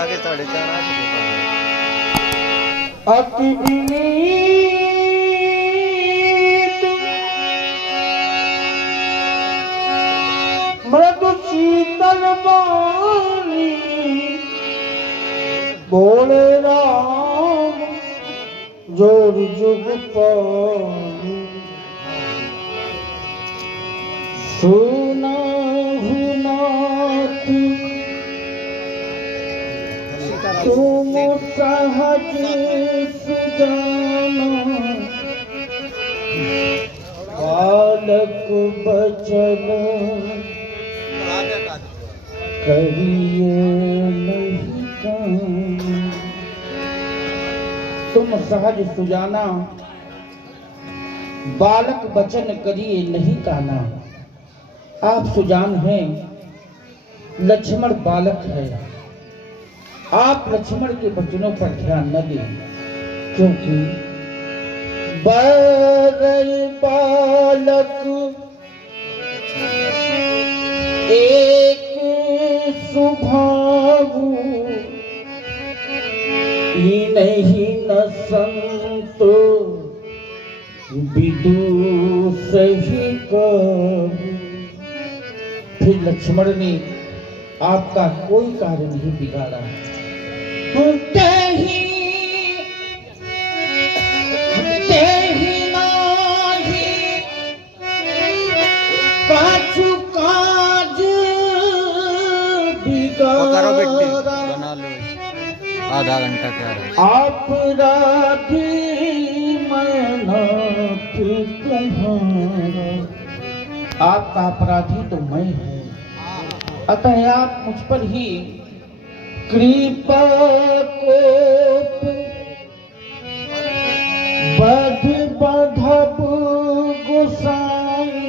आगे 4:30 अति विनीत मृदु शीतल वाणी बोले राम जोर जुग पानी सुना हुनात तुम सहज सुजाना बालक बचन करिए नहीं काम। तुम सहज सुजाना बालक बचन करिए नहीं काना। आप सुजान हैं, लक्ष्मण बालक है। आप लक्ष्मण के वचनों पर ध्यान न दें, क्योंकि बालक एक स्वभाव ही नहीं न संत विदुष ही कबू। फिर लक्ष्मण ने आपका कोई कार्य नहीं बिगाड़ा। तेहि नाही पाछू काज करो बेटी, बिगाड़ा। बना लो आधा घंटा क्या रहा। अपराधी मैं तुम्हारा। आपका अपराधी तो मैं हूँ, अतः आप मुझ पर ही कृपा कोप बध बधब गोसाई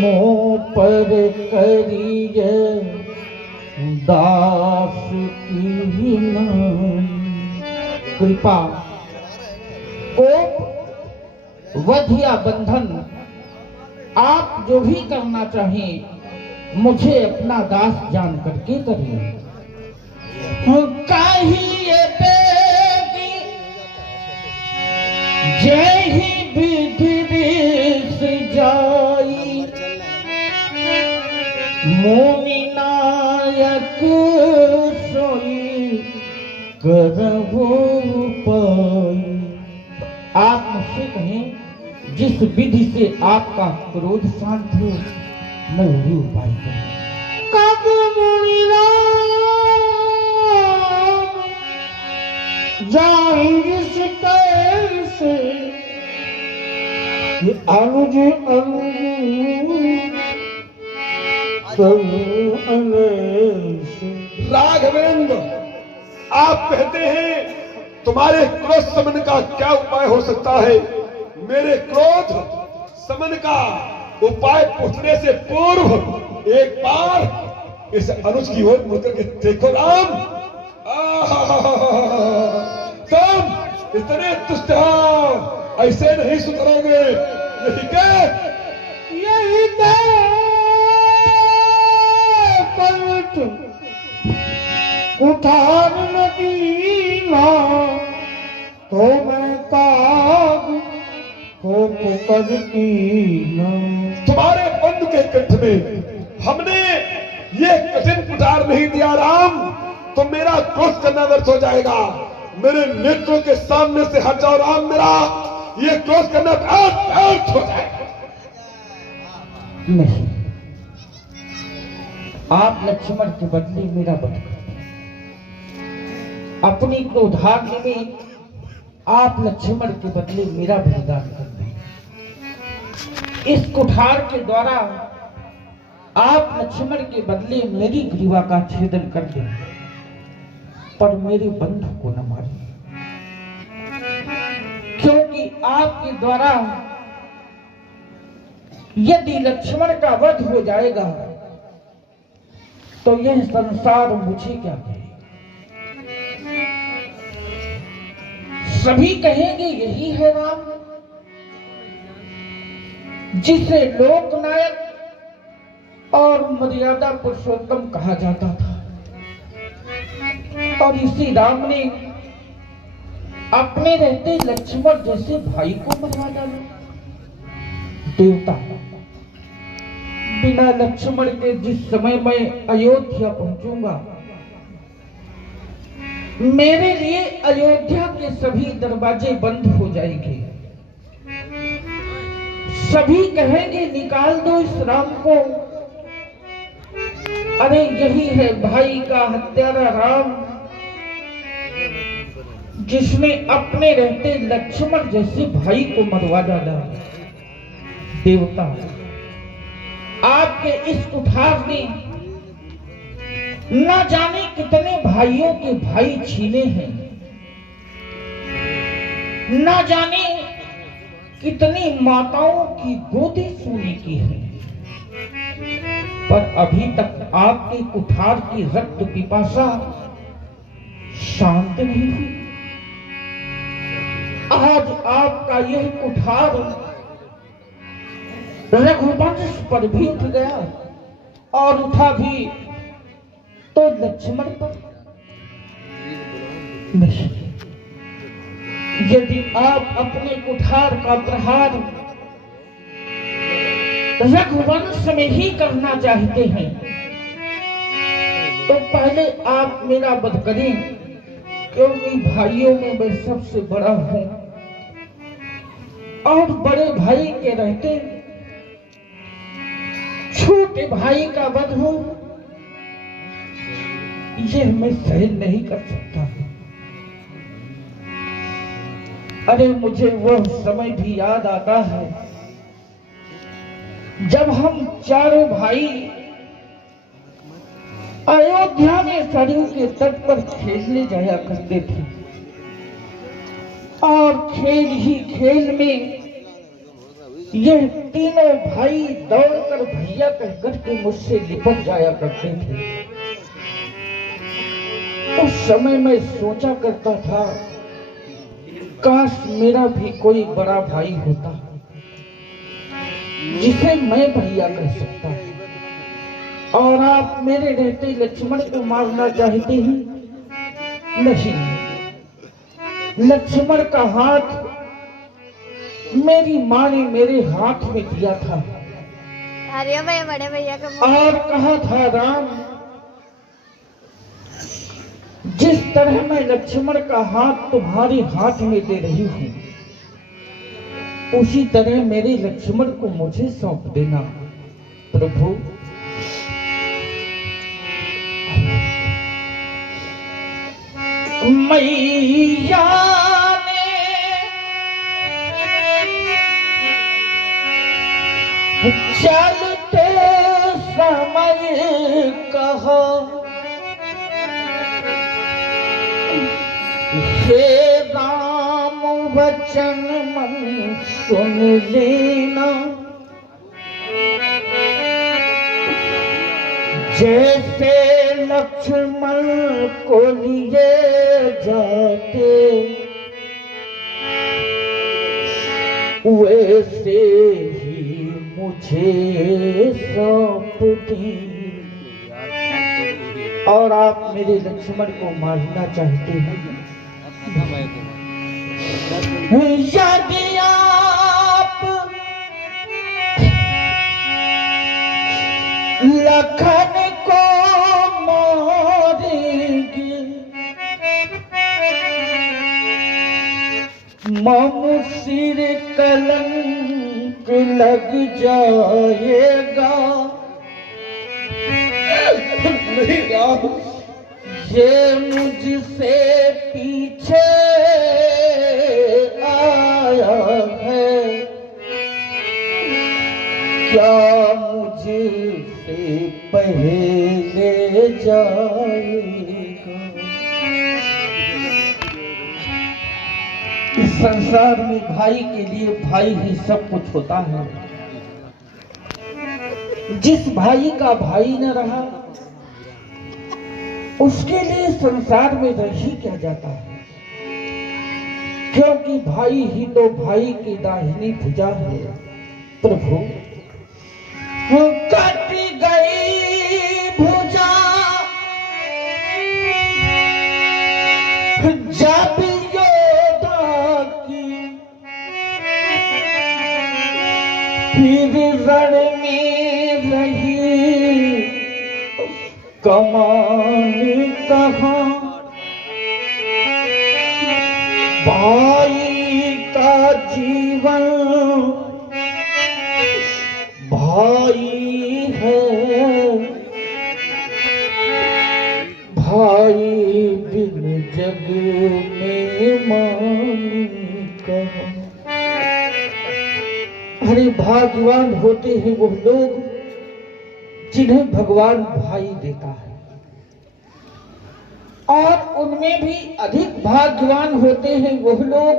मोह पर करिए दास की नाई। कृपा कोप वध या बंधन आप जो भी करना चाहें मुझे अपना दास जान करके करिए। कहिए बेगी जय ही विधि विष जाई मुनि नायक सोई करहु पाई। आप मुझसे कहें जिस विधि से आपका क्रोध शांत हो मैं वही उपाय करूं। कब मुनि राम जाएंगे कैसे ये अनुज राघवेंद्र, आप कहते हैं तुम्हारे क्रोध शमन का क्या उपाय हो सकता है? मेरे क्रोध शमन का उपाय पूछने से पूर्व एक बार इस अनुज की ओर मुड़ करके देखो राम। तुम इतने दुष्ट हो, ऐसे नहीं सुधरोगे। यही क्या? यही पलट उठार नदीना तो मैं काग को पुकारती न। तुम्हारे बंधु के कंठ में हमने ये कठिन पुकार नहीं दिया राम, तो मेरा क्रोध करना व्यर्थ हो जाएगा। मेरे नेत्रों के सामने से हट जाओ राम, मेरा ये क्रोध करना व्यर्थ हो जाएगा। नहीं, आप लक्ष्मण के बदले मेरा वध कर दें। अपनी क्रोधाग्नि में आप लक्ष्मण के बदले मेरा बलिदान कर दें। इस कुठार के द्वारा आप लक्ष्मण के बदले मेरी ग्रीवा का छेदन कर दें, पर मेरे बंधु को न मारें, क्योंकि आपके द्वारा यदि लक्ष्मण का वध हो जाएगा तो यह संसार मुझे क्या कहे। सभी कहेंगे यही है राम जिसे लोकनायक और मर्यादा पुरुषोत्तम कहा जाता था। और इसी राम ने अपने रहते लक्ष्मण जैसे भाई को मरवा डाला। देवता, बिना लक्ष्मण के जिस समय मैं अयोध्या पहुंचूंगा, मेरे लिए अयोध्या के सभी दरवाजे बंद हो जाएंगे। सभी कहेंगे निकाल दो इस राम को। अरे यही है भाई का हत्यारा राम, जिसने अपने रहते लक्ष्मण जैसे भाई को मरवा डाला। देवता, आपके इस कुठार ने न जाने कितने भाइयों के भाई छीने हैं, न जाने कितनी माताओं की गोदी सोने की है, पर अभी तक आपके कुठार की रक्त पिपासा शांत नहीं हुई। आज आपका यह कुठार रघुवंश पर भी उठ गया, और उठा भी तो लक्ष्मण पर नहीं। यदि आप अपने कुठार का प्रहार रघुवंश में ही करना चाहते हैं, तो पहले आप मेरा वध करें, क्योंकि भाइयों में मैं सबसे बड़ा हूं, और बड़े भाई के रहते छोटे भाई का वध हो, यह मैं सहन नहीं कर सकता। अरे मुझे वह समय भी याद आता है जब हम चारों भाई अयोध्या में सरयू के तट पर खेलने जाया करते थे, और खेल ही खेल में यह तीनों भाई दौड़कर भैया कहकर के मुझसे लिपट जाया करते थे। उस समय मैं सोचा करता था, काश मेरा भी कोई बड़ा भाई होता जिसे मैं भैया कह सकता। और आप मेरे रहते लक्ष्मण को मारना चाहते हैं? नहीं, लक्ष्मण का हाथ मेरी माँ ने मेरे हाथ में दिया था, अरे भैया बड़े भैया का और कहा था, राम, जिस तरह मैं लक्ष्मण का हाथ तुम्हारे हाथ में दे रही हूं, उसी तरह मेरे लक्ष्मण को मुझे सौंप देना। प्रभु, मैया ने चलते समय कहा, हे राम वचन मन सुन लेना, जैसे लक्ष्मण को लिए जाते, वैसे ही मुझे सौंप दी। और आप मेरे लक्ष्मण को मारना चाहते हैं? यदि आप लखन को मारेंगे, मामू सिर कलंक लग जाएगा। नहीं राम, ये मुझसे पीछे आया है, क्या मुझसे पहले जाएगा? इस संसार में भाई के लिए भाई ही सब कुछ होता है। जिस भाई का भाई न रहा, उसके लिए संसार में रह ही क्या जाता है, क्योंकि भाई ही तो भाई की दाहिनी भुजा है। प्रभु, कट गई भुजा कमाने कहाँ भाई का जीवन भाई है, भाई बिन जग में मानी कहाँ। अरे भाग्यवान होते हैं वो लोग जिन्हें भगवान भाई देता है, और उनमें भी अधिक भाग्यवान होते हैं वो लोग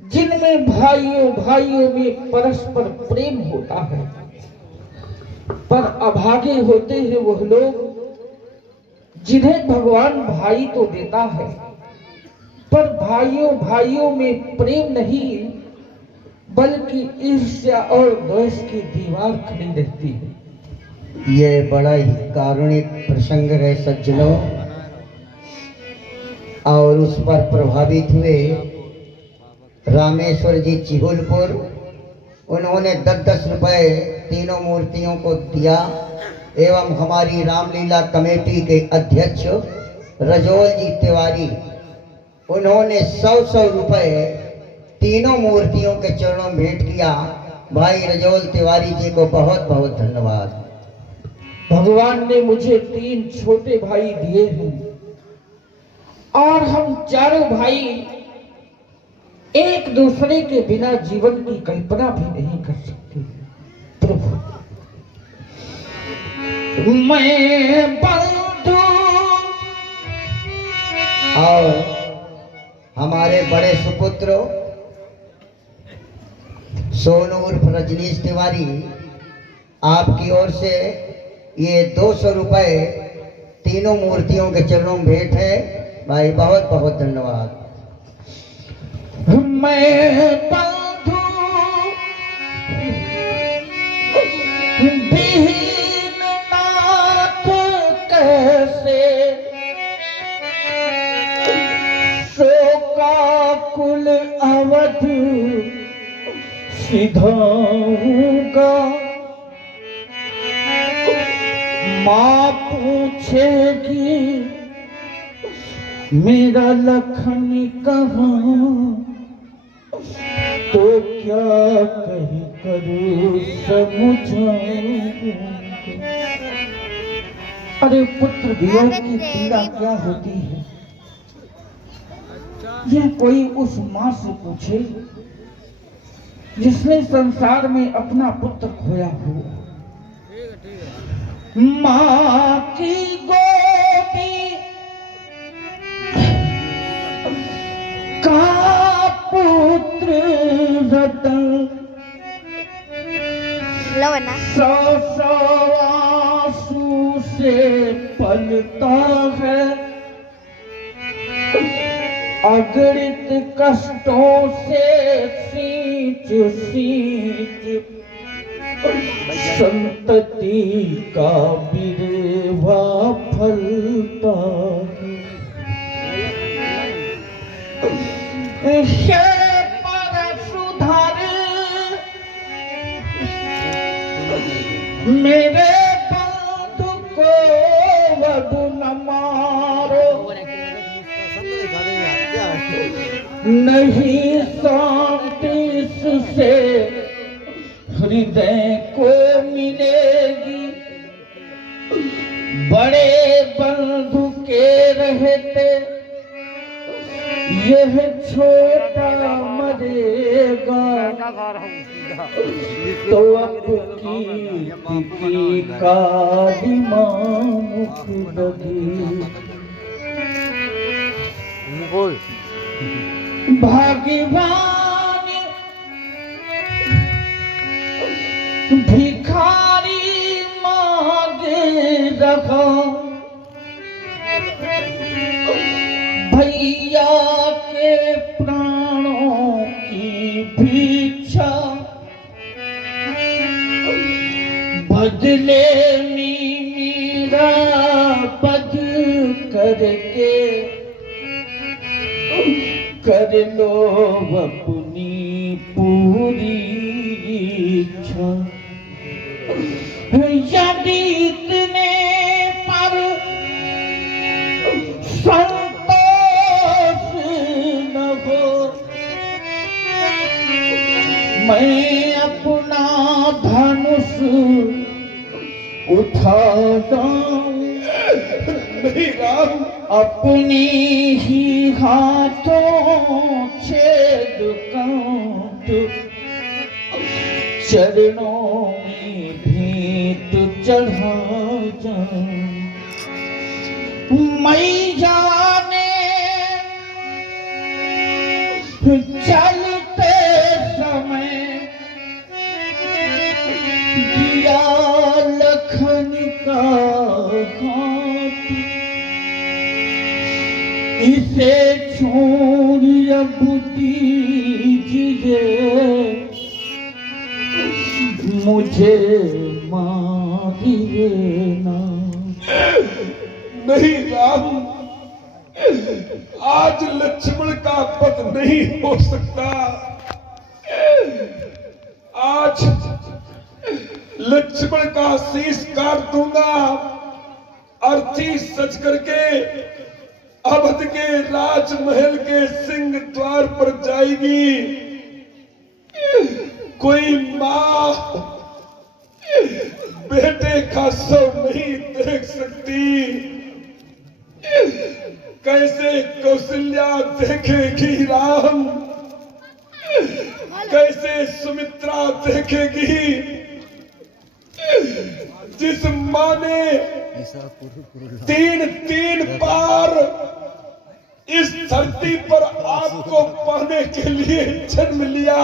जिनमें भाइयों भाइयों में परस्पर प्रेम होता है। पर अभागे होते हैं वो लोग जिन्हें भगवान भाई तो देता है, पर भाइयों भाइयों में प्रेम नहीं बल्कि ईर्ष्या और द्वेष की दीवार खड़ी रहती है। ये बड़ा ही कारुणिक प्रसंग है सज्जनों, और उस पर प्रभावित हुए रामेश्वर जी चिहुलपुर, उन्होंने 10-10 रुपए तीनों मूर्तियों को दिया, एवं हमारी रामलीला कमेटी के अध्यक्ष रजोल जी तिवारी, उन्होंने 100-100 रुपए तीनों मूर्तियों के चरणों में भेंट किया। भाई रजोल तिवारी जी को बहुत बहुत धन्यवाद। भगवान ने मुझे 3 छोटे भाई दिए हैं और हम चारों भाई एक दूसरे के बिना जीवन की कल्पना भी नहीं कर सकते। प्रभु मैं बंधु और हमारे बड़े सुपुत्र सोनू उर्फ रजनीश तिवारी, आपकी ओर से ये 200 रुपए तीनों मूर्तियों के चरणों में भेंट है। भाई बहुत बहुत धन्यवाद। मैं बंधु विहीन नाथ कैसे शोकाकुल अवध सिधाऊंगा। माँ पूछेगी मेरा लखन कहाँ, तो क्या कही करूं समझाऊंगा। अरे पुत्र वियोग की पीड़ा क्या होती है, यह कोई उस माँ से पूछे जिसने संसार में अपना पुत्र खोया हुआ। माँ की गोदी का पुत्र रतन लवना 100 आंसू से पलता है, अगणित कष्टों से सींच सींच संतति का बिरवा फलता है। परशुधर मेरे बंधु को वधु न मारो, नहीं शांति से हृदय को मिलेगी। बड़े बंधु के रहते यह छोटा मरेगा, तो अब की कालिमा मुख लगी। भाग्यवान भिखारी मांगे रहा, भैया के प्राणों की भिक्षा, बदले मेरा पद करके कर लो अपनी पूरी इच्छा। यदि इतने उठाता नहीं राम, अपनी ही हाथों छेद काट चरणों में भीत चढ़ा जाऊं। मैं जाने चलते समय दिया लखन का हाथ, इसे छोड़ अब दीजिए मुझे मारिए ना। नहीं राम, आज लक्ष्मण का वध नहीं हो सकता। आज लक्ष्मण का शीश काट दूंगा। अर्थी सच करके अवध के राजमहल के सिंह द्वार पर जाएगी। कोई मां बेटे का शव नहीं देख सकती। कैसे कौशल्या देखेगी राम, कैसे सुमित्रा देखेगी, जिस मां ने तीन बार इस धरती पर आपको पाने के लिए जन्म लिया।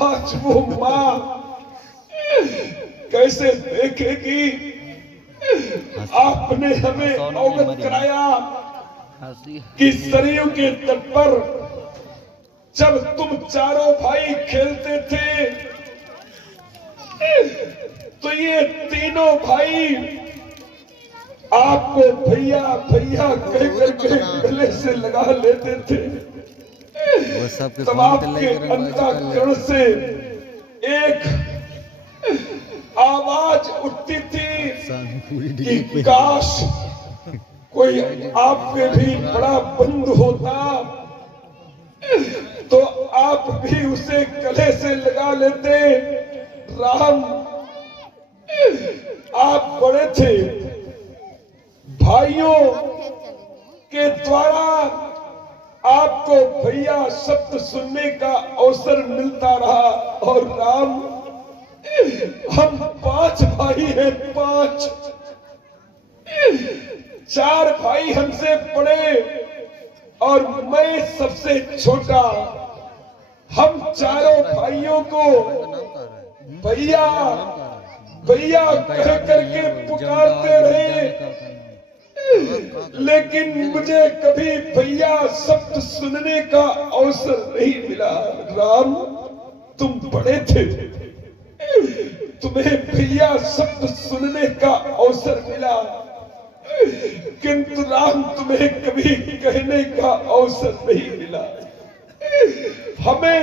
आज वो मां कैसे देखेगी। आपने हमें अवगत कराया कि सरयू के तट पर जब तुम चारों भाई खेलते थे तो ये तीनों भाई आपको भैया भैया कह करके गले से लगा लेते थे। तब आपके अंतःकरण से एक आवाज उठती थी कि काश कोई आपके भी बड़ा बंधु होता तो आप भी उसे गले से लगा लेते। राम, आप बड़े थे, भाइयों के द्वारा आपको भैया शब्द सुनने का अवसर मिलता रहा। और राम, हम 5 भाई हैं, 5। 4 भाई हमसे बड़े और मैं सबसे छोटा। हम चारों भाइयों को भैया भैया कह करके पुकारते रहे, लेकिन मुझे कभी भैया शब्द सुनने का अवसर नहीं मिला। राम, तुम बड़े थे, तुम्हें भैया शब्द सुनने का अवसर मिला, किंतु राम तुम्हें कभी कहने का अवसर नहीं मिला। हमें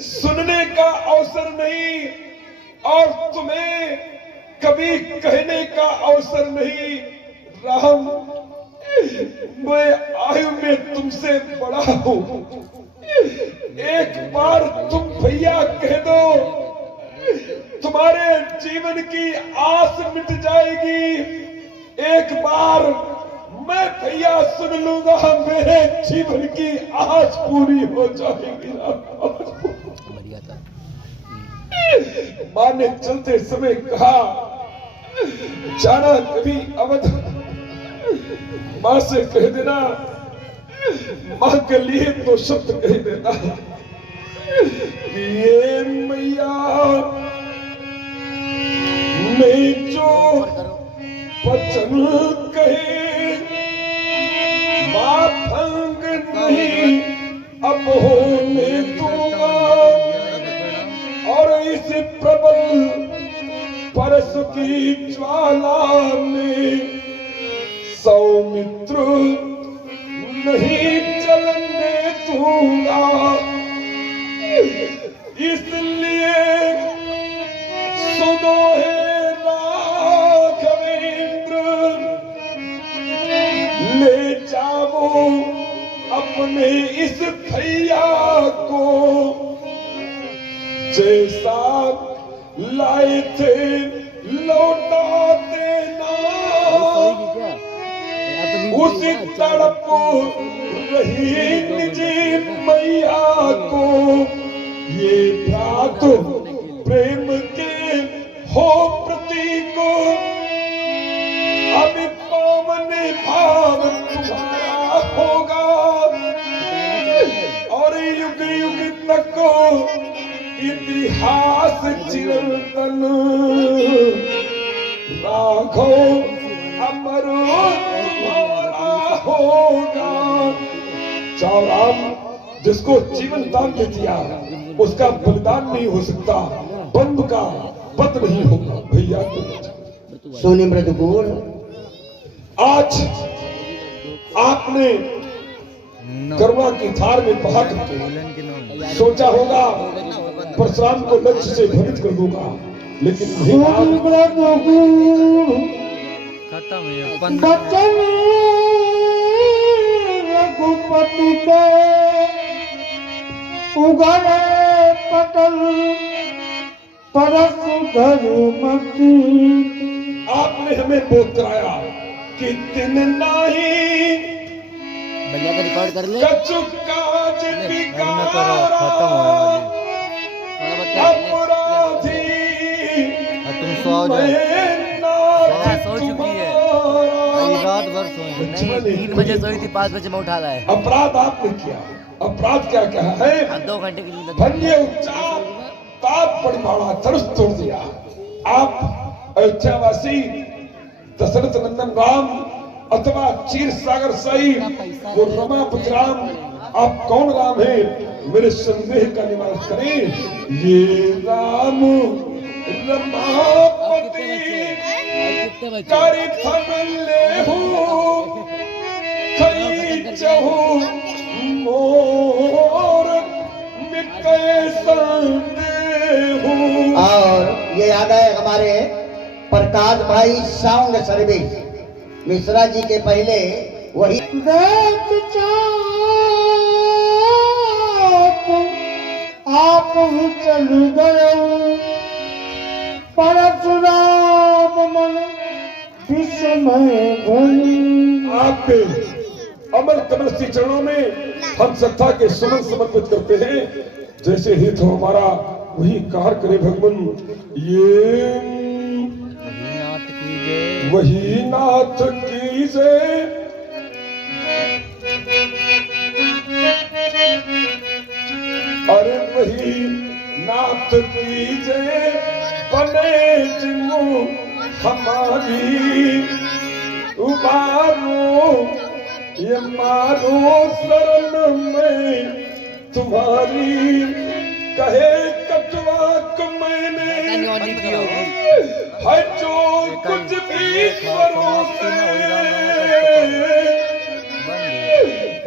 सुनने का अवसर नहीं और तुम्हें कभी कहने का अवसर नहीं। राम, मैं आयु में तुमसे बड़ा हूं। एक बार तुम भैया कह दो, तुम्हारे जीवन की आस मिट जाएगी। एक बार मैं भैया सुन लूंगा, मेरे जीवन की आस पूरी हो जाएगी। मां ने चलते समय कहा, जाना कभी अवध, मां से कह देना, मां के लिए तो शब्द कह देना, ये मैया मैं जो वचन कहे माफंग नहीं अब होने दूंगा। और इस प्रबल परस की ज्वाला में सौमित्र नहीं चलने दूंगा। इसलिए सुनो हे राघवेंद्र, ले जाओ अपने इस भैया को, जैसा लाए थे लौटा देना, उसी तड़प रही निजी मैया को, ये प्रात प्रेम के हो प्रतीक, अभी पावन भाव तुम्हारा होगा, और युग युग तक इतिहास चिरंतन राघो अमर तुम्हारा होगा। चाराम जिसको जीवन दान दे दिया उसका बलिदान नहीं हो सकता, बंद का पद नहीं होगा। भैया सोनी मृदगुण, आज आपने करवा की धार में बहा करके सोचा होगा परशुराम को लक्ष्य से भ्रमित कर दूंगा, लेकिन खत्म है बचन रघुपति के उगले पटल परस धर्मती। आपने हमें बोध कराया कि दिन नहीं भैया का रिकॉर्ड कर ले। कछु काज बिगाड़ा, अपराधी तुम सो जाओ, सो चुकी है रात भर सोई नहीं, 3 बजे सोई थी, 5 बजे में उठा लाया है। अपराध आपने किया, अपराध क्या क्या है? अब 2 घंटे की नींद धन्य उच्चार ताप परिमाणा तरस तोड़ दिया। आप अयोध्यावासी दशरथ नंदन राम अथवा क्षीर सागर साई वो रमापति राम, आप कौन राम है? मेरे संदेह का निवारण करें। ये राम रमापति करित ले हो खई चहु मोर मिटे संदेह। और ये आ गए हमारे प्रकाश भाई साउंड सर्विस मिश्रा जी के पहले वही आप ही चल गए परशुराम मन विस्मय भई। आपके अमल कमल श्री चरणों में हम श्रद्धा के सुमन समर्पित करते हैं। जैसे ही तो हमारा वही कार करे भगवान। ये वही नाथ की जय, अरे वही नाथ की जय, बने जिन्नु हमारी उबारो, ये मारो शरण में तुम्हारी। कहे कटवाक मैंने है जो कुछ भी भरोसे,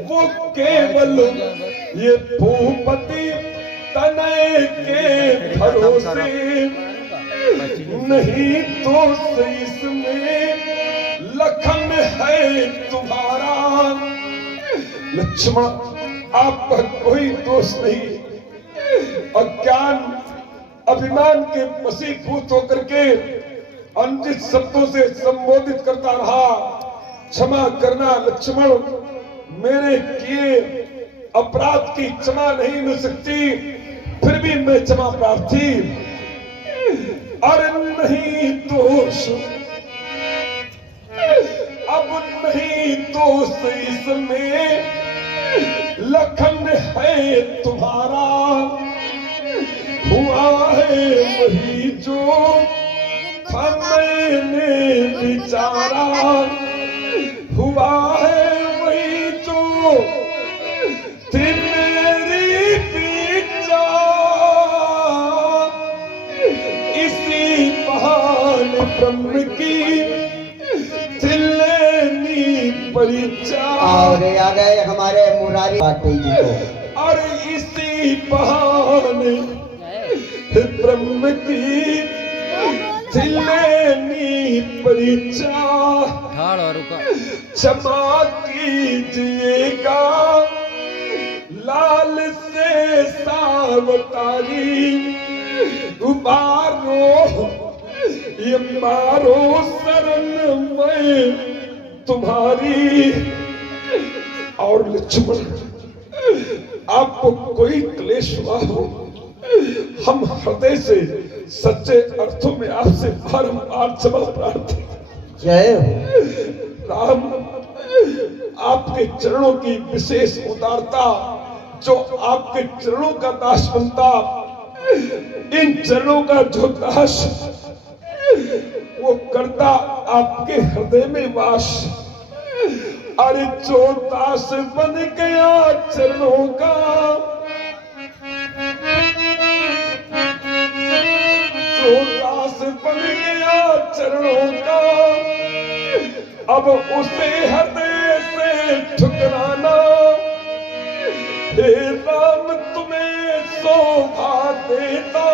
वो केवल ये भूपति तनय के भरोसे, नहीं तो इसमें लखन है तुम्हारा। लक्ष्मण आप पर कोई दोष नहीं, अज्ञान अभिमान के वशीभूत होकर के अनुचित शब्दों से संबोधित करता रहा। क्षमा करना लक्ष्मण, मेरे किए अपराध की क्षमा नहीं मिल सकती, फिर भी मैं क्षमा प्रार्थी। अरे नहीं दोष, अब नहीं दोष इसमें, लखन है तुम्हारा। हुआ है वही जो था मैंने विचारा, हुआ है वही जो थी मेरी विचार। इसी बहाने ब्रह्म की लेनी परीक्षा। और आ गए हमारे मुरारी वाजपेयी जी को। और इसी बहाने ब्रह्म की लेनी परीक्षा। क्षमा कीजिएगा लाल से सावतारी, उबारो ये मारो शरण में तुम्हारी। और लक्ष्मण, आपको कोई क्लेश हुआ हो, हम हृदय से सच्चे अर्थों में आपसे बारंबार क्षमा प्रार्थना। जय हो। राम, आपके चरणों की विशेष उदारता, जो आपके चरणों का दास बनता, इन चरणों का जो दास वो करता आपके हृदय में वास। अरे जो दास बन गया चरणों का, जो दास बन गया चरणों का, अब उसे हृदय से ठुकराना। हे राम, तुम्हें शोभा देता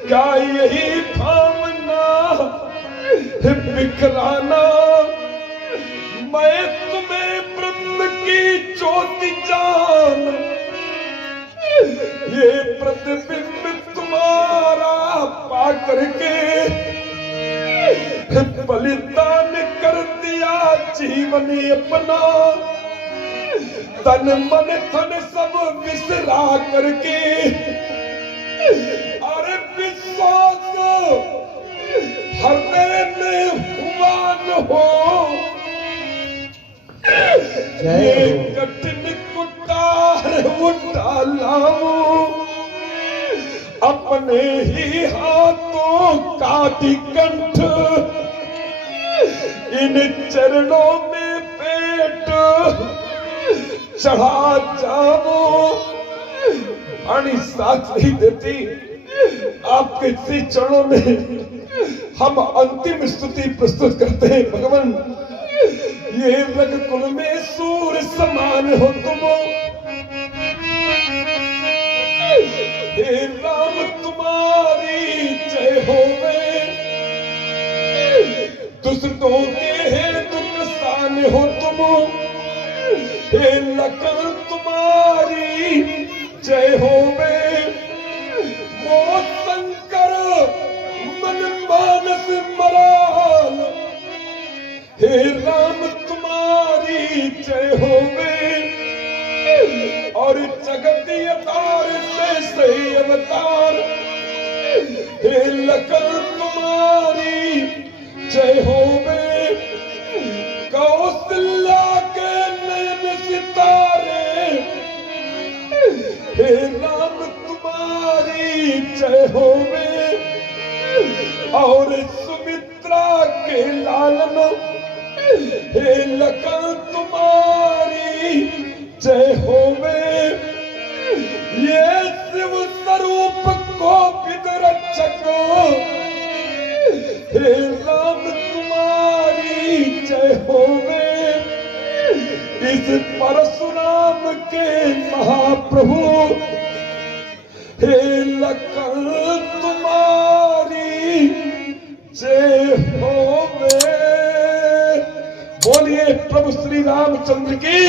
क्या यही भावना बिखराना। मैं तुम्हें ब्रह्म की ज्योति जान, ये प्रतिबिंब तुम्हारा पा करके बलिदान कर दिया जीवन अपना। तन मन धन सब विसरा करके, अरे विश्वास हृदय में हुआ न हो। ये कठिन कुठार उठा लाऊं, अपने ही हाथों काटी कंठ, इन चरणों में पेट चढ़ा जाऊं। वाणी साथ नहीं देती, आपके श्री चरणों में हम अंतिम स्तुति प्रस्तुत करते हैं। भगवान, ये रघुकुल में सूर्य समान हो तुम, हे राम तुम्हारी जय होवे। दुष्टों के हे दुष्ट स्थान हो तुम, हे लखन तुम्हारी जय होवे। वो शंकर मन मानस मराल, हे राम तुम्हारी जय होवे। और जगत अवतार से अवतार, हे लखन तुम्हारी जय होवे। कौशल्या के नयन सितारे, हे राम तुम्हारी जय होवे। और सुमित्रा के लालन, हे लखन तुम्हारी जय होवे। ये शिव स्वरूप को विदरक्षक, हे राम तुम्हारी जय होवे। इस परशुराम के महाप्रभु, हे लखन तुम्हारी जय होवे। बोलिए प्रभु श्री रामचंद्र की।